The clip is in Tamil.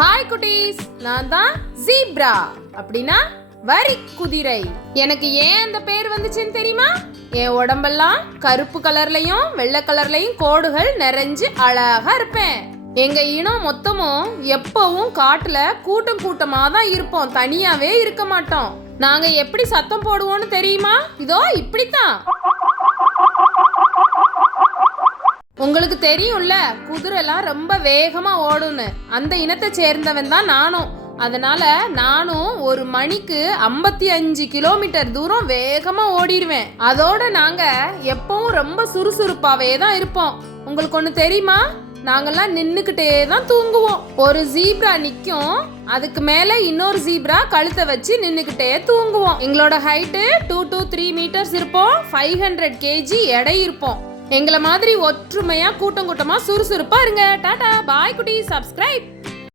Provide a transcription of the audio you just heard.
ஹாய் குட்டீஸ், நான் தான் ஜீப்ரா, அப்படின்னா வரி குதிரை. எனக்கு ஏன் அந்த பேர் வந்துச்சுன்னு தெரியுமா? என் உடம்பெல்லாம் கருப்பு கலர்லயும் வெள்ளை கலர்லயும் கோடுகள் நிறைஞ்சு அழகா இருப்பேன். எங்க இனம் மொத்தமும் எப்பவும் காட்டுல கூட்டம் கூட்டமா தான் இருப்போம், தனியாவே இருக்க மாட்டோம். நாங்க எப்படி சத்தம் போடுவோம்னு தெரியுமா? இதோ இப்படித்தான். உங்களுக்கு தெரியும்ல, குதிரைலாம் ரொம்ப வேகமா ஓடுன்னு. அந்த இனத்தை சேர்ந்தவன் தான் நானும். அதனால நானும் ஒரு மணிக்கு 55 கிலோமீட்டர் தூரம் வேகமா ஓடிடுவேன். அதோட நாங்க எப்பவும் ரொம்ப சுறுசுறுப்பாவே தான் இருப்போம். உங்களுக்கு ஒண்ணு தெரியுமா? நாங்கெல்லாம் நின்னுக்கிட்டே தான் தூங்குவோம். ஒரு ஜீப்ரா நிக்கும், அதுக்கு மேல இன்னொரு ஜீப்ரா கழுத்தை வச்சு நின்னுக்கிட்டே தூங்குவோம். எங்களோட ஹைட்டு 2 to 3 மீட்டர்ஸ் இருப்போம். 500 kg எடை இருப்போம். எங்களை மாதிரி ஒற்றுமையா கூட்டம் கூட்டமா சுறுசுறுப்பா இருங்க. டாடா பாய் குட்டி. சப்ஸ்கிரைப்.